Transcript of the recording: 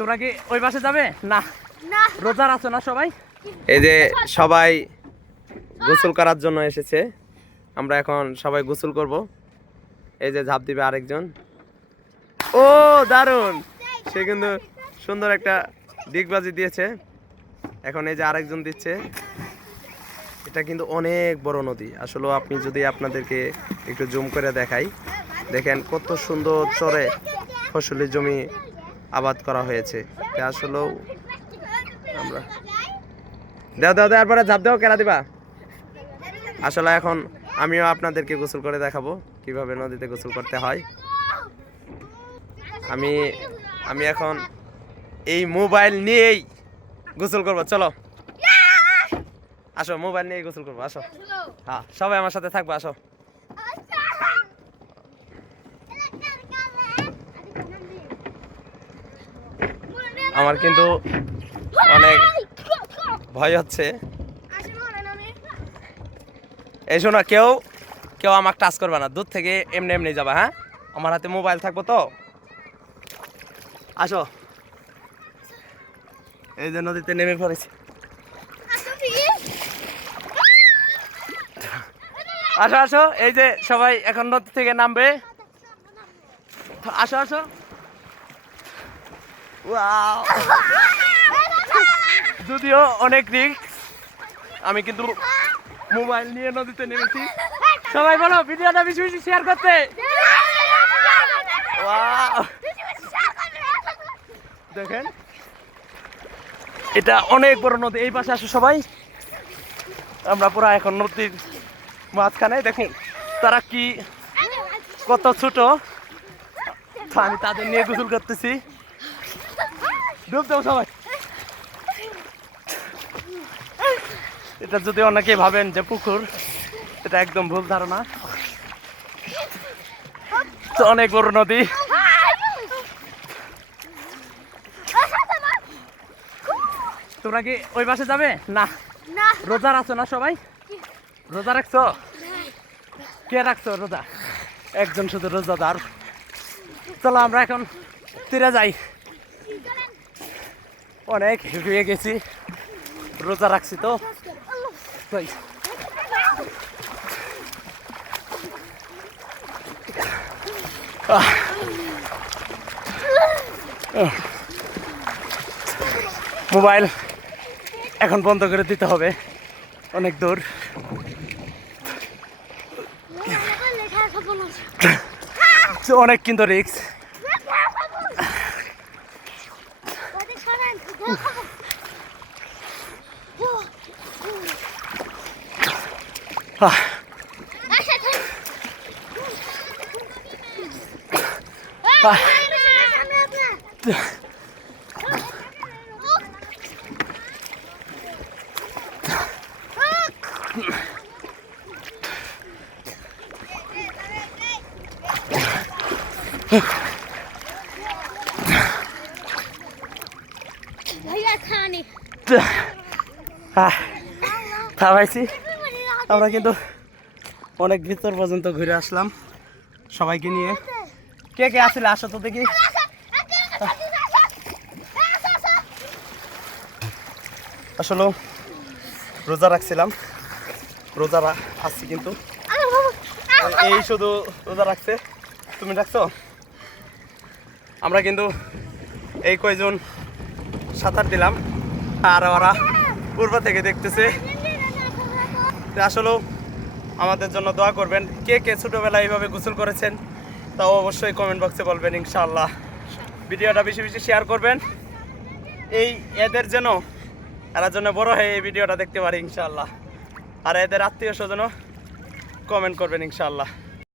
তোমরা কি ওই পাশে যাবে? না। না। রোজার আছো না সবাই? এই যে সবাই গোসল করার জন্য এসেছে। আমরা এখন সবাই গোসল করব। এই যে ঝাঁপ দিবে আরেকজন। ও দারুণ! সে কিন্তু সুন্দর একটা ডিগবাজি দিয়েছে। এখন এই যে আরেকজন দিচ্ছে। এটা কিন্তু অনেক বড় নদী। আসলে আপনি যদি আপনাদেরকে একটু জুম করে দেখাই দেখেন কত সুন্দর চরে ফসলের জমি আবাদ করা হয়েছে। আসলেও আমরা দেও দেও দেওয়ার পরে ঝাঁপ দেও কেনা দিবা? আসলে এখন আমিও আপনাদেরকে গোসল করে দেখাবো, কীভাবে নদীতে গোসল করতে হয়। আমি আমি এখন এই মোবাইল নিয়েই গোসল করব, চলো। আসো, মোবাইল নিয়ে গোসল করব, আসো। হ্যাঁ সবাই আমার সাথে থাকব, আসো। আমার কিন্তু অনেক ভয় হচ্ছে। এই শোনো, কেউ কেউ আমাকে টাচ করবে না। দূর থেকে এমনি এমনি যাবা হ্যাঁ? আমার হাতে মোবাইল থাকব তো। আসো। এই যে নদীতে নেমে পড়েছি। আসো আসো। এই যে সবাই এখন নদী থেকে নামবে। আসো আসো! যদিও অনেক রিস্ক আমি কিন্তু মোবাইল নিয়ে নদীতে নেমেছি। সবাই বলো, ভিডিওটা বেশি বেশি শেয়ার করতে! দেখেন, এটা অনেক বড় নদী, এই পাশে আসো সবাই। আমরা পুরা এখন নদীর মাঝখানে, দেখুন, তারা কি কত ছোট। আমি তাদের নিয়ে গোসল করতেছি। ডুব সবাই। এটা যদি অনেকে ভাবেন যে পুকুর এটা একদম ভুল ধারণা। অনেক বড় নদী। তোমরা কি ওই পাশে যাবে? না। না। রোজা রাখছো না সবাই? রোজা রাখছো? কে রাখছো রোজা? একজন শুধু রোজাদার। চলো আমরা এখন তীরে যাই। অনেক হেঁটে গেছি। রোজা রাখছি তো। তাই। মোবাইল এখন বন্ধ করে দিতে হবে। অনেক দূর। অনেক কিন্তু খবর 啊啊下车对对对对看你对唉他玩心 আমরা কিন্তু অনেক ভিতর পর্যন্ত ঘুরে আসলাম সবাইকে নিয়ে। কে কে আসলে আসো তো দেখি। আসলে রোজা রাখছিলাম। রোজা আসছি কিন্তু। এই শুধু রোজা রাখছে। তুমি রাখছো? আমরা কিন্তু এই কয়জন সাঁতার দিলাম। আর ওরা পূর্ব থেকে দেখতেছে। আসলেও আমাদের জন্য দোয়া করবেন। কে কে ছোটোবেলায় এইভাবে গোসল করেছেন, তাও অবশ্যই কমেন্ট বক্সে বলবেন ইনশাআল্লাহ। ভিডিওটা বেশি বেশি শেয়ার করবেন। এই এদের যেন, এরা যেন বড় হয়ে এই ভিডিওটা দেখতে পারি ইনশাআল্লাহ। আর এদের আত্মীয় স্বজনও কমেন্ট করবেন ইনশাআল্লাহ।